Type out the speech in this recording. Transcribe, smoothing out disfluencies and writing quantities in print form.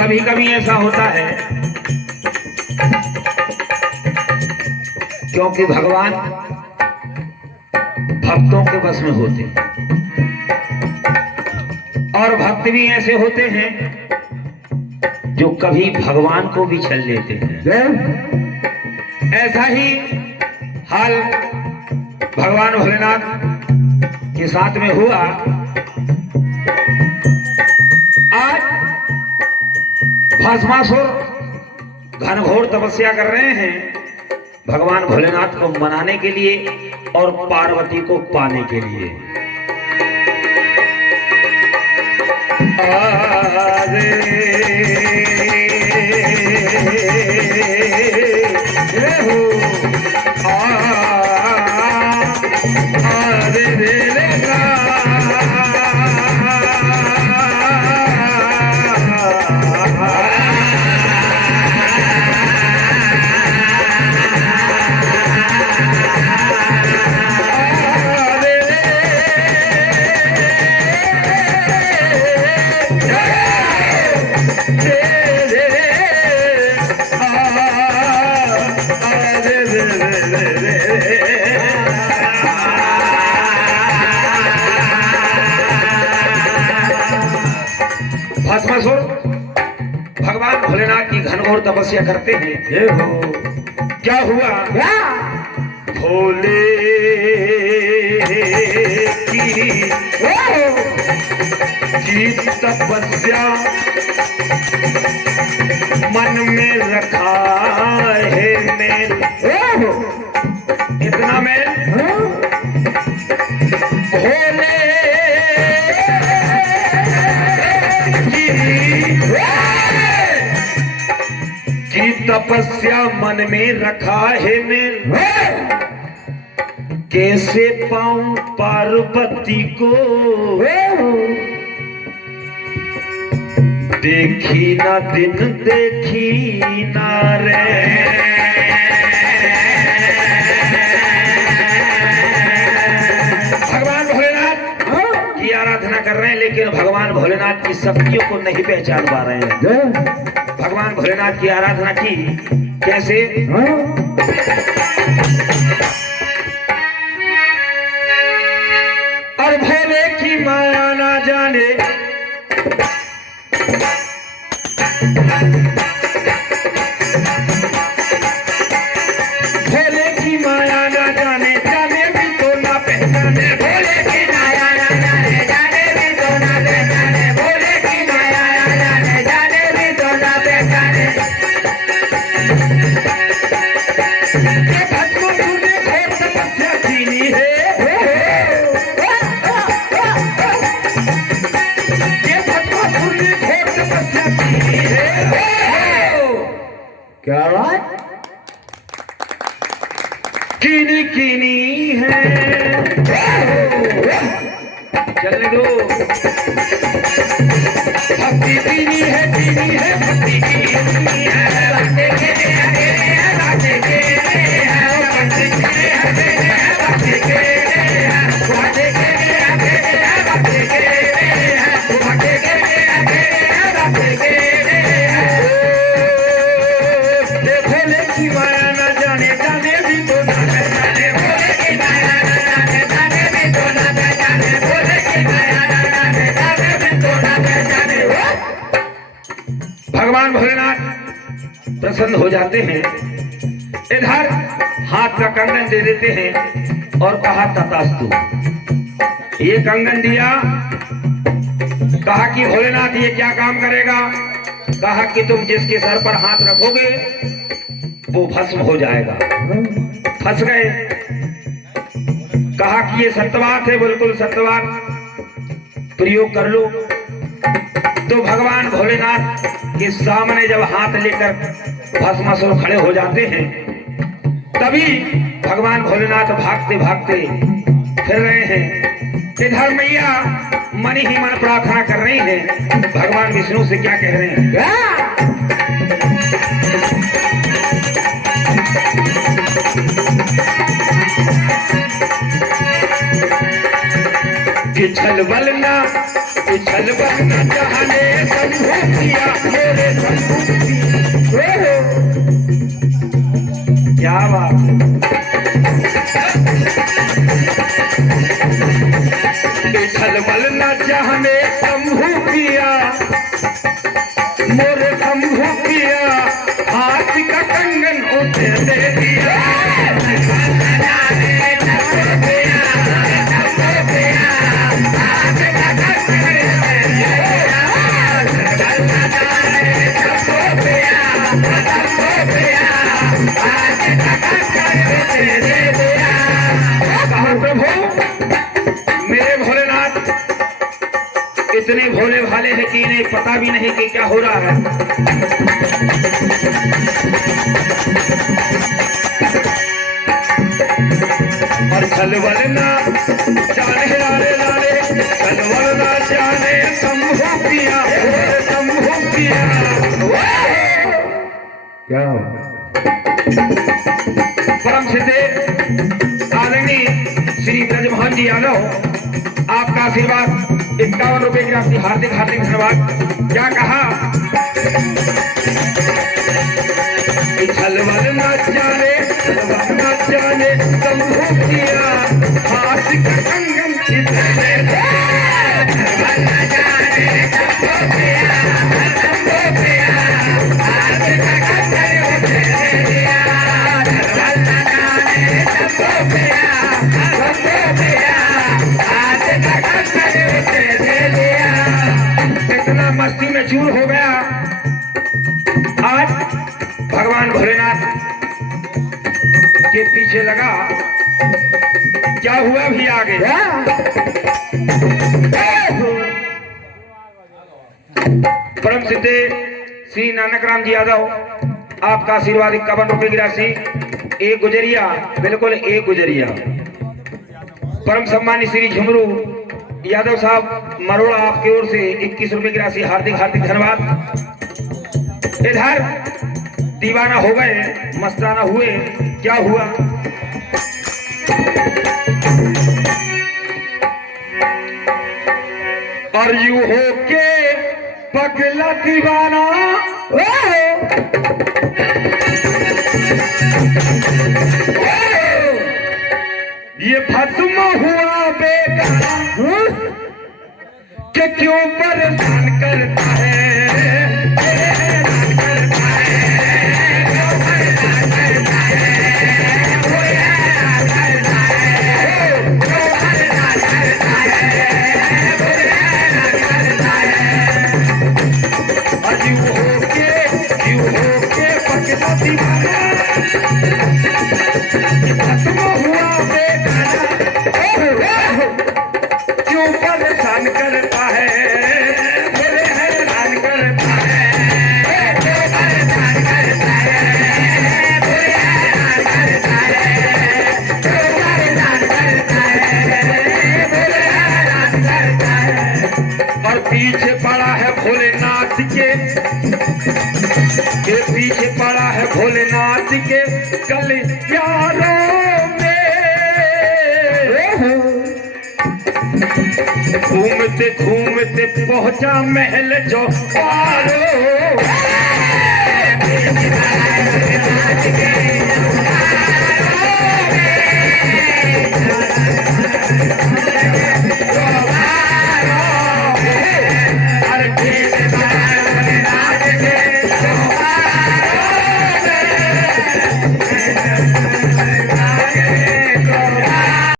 कभी कभी ऐसा होता है क्योंकि भगवान भक्तों के बस में होते हैं और भक्त भी ऐसे होते हैं जो कभी भगवान को भी छल लेते हैं। ऐसा ही हाल भगवान भोलेनाथ के साथ में हुआ। आज भस्मासुर घनघोर तपस्या कर रहे हैं भगवान भोलेनाथ को मनाने के लिए और पार्वती को पाने के लिए। भस्मासुर भगवान भोलेनाथ की घनघोर तपस्या करते हैं। ये हो क्या हुआ? भोले की तपस्या मन में रखा है मैं, इतना मैं भोले की तपस्या मन में रखा है मैं, कैसे पाऊं पार्वती को देखी ना दिन देखी ना रे। भगवान भोलेनाथ की आराधना कर रहे हैं लेकिन भगवान भोलेनाथ की शक्तियों को नहीं पहचान पा रहे हैं। भगवान भोलेनाथ की आराधना की कैसे? और भोले की माया ना जाने भोले की माया ना जाने, जाने भी तो ना पहचाने। भोले की माया ना जाने, जाने भी तो ना पहचाने। भोले की माया ना जाने, जाने भी तो ना पहचाने। ये भस्मासुर ने घोर तपस्या कीनी है, ये भस्मासुर ने घोर तपस्या कीनी है। क्या बात? कीनी कीनी है, चलने दो। भक्ति कीनी है, कीनी है, भक्ति कीनी है। बातें के आगे है, बातें के है, बातें के आगे है, बातें के है, बातें के आगे है, बातें के है, बातें के आगे है, बातें के है। ये भोले की माया ना जाने, जाने भी तो ना जाने। भोले की माया ना जाने, जाने भी तो ना जाने। भोले की माया ना जाने, जाने भी तो ना जाने। भगवान भोलेनाथ प्रसन्न हो जाते हैं। इधर हाथ का कंगन दे देते हैं और कहा तथास्तु। ये कंगन दिया, कहा कि भोलेनाथ ये क्या काम करेगा? कहा कि तुम जिसके सर पर हाथ रखोगे वो भस्म हो जाएगा। फंस गए। कहा कि ये सत्य बात है, बिल्कुल सत्य बात, प्रयोग कर लो। तो भगवान भोलेनाथ के सामने जब हाथ लेकर भस्मासुर खड़े हो जाते हैं, तभी भगवान भोलेनाथ भागते भागते फिर रहे हैं। इधर मैया मन ही मन प्रार्थना कर रही हैं। भगवान विष्णु से क्या कह रहे हैं? छल बलना जहाने शंभू किया मेरे शंभू की। क्या बात है। छल बलना जहाने शंभू किया मोरे शंभू किया, हाथ का कंगन उसे दे दिया। इतने भोले भाले हैं कि इन्हें पता भी नहीं कि क्या हो रहा है। और छलवलना जाने लाले लाले, छलवलना जाने शंभू किया शंभू किया। क्या परम सिद्धे आदरणीय श्री ब्रजमोहन जी यादव, आपका आशीर्वाद 51 रुपए की राशि, हार्दिक हार्दिक धन्यवाद। क्या कहा? छलवल न जाने शंभू किया, हाथ का कंगन किसने दिया? छलवल न जाने शंभू किया, शंभू किया, हाथ का कंगन किसने दिया? छलवल न जाने शंभू किया, शंभू किया, हाथ का कंगन किसने दिया? इतना मस्ती में चूर हो गया। आज भगवान भोलेनाथ के पीछे लगा। क्या हुआ भी आगे? परम सिद्धे श्री नानक राम जी यादव, आपका आशीर्वाद 51 रुपए की राशि, एक गुजरिया, बिल्कुल एक गुजरिया। परम सम्मानी श्री झुमरू यादव साहब मरोड़ा, आपकी ओर से 21 रुपए की राशि, हार्दिक हार्दिक धन्यवाद। इधर दीवाना हो गए, मस्ताना हुए। क्या हुआ? और यू हो के पगला दीवाना, ये भस्म हुआ बेगाना कि क्यों परेशान करता है। क्यों परेशान करता है, मेरे हैरान करता है, परेशान करता है, मेरे हैरान करता है, परेशान करता है, मेरे हैरान करता है। और पीछे पड़ा है भोलेनाथ के पीछे पड़ा है भोलेनाथ के कल प्यारों में। घूमते घूमते पहुंचा महल जो पारो।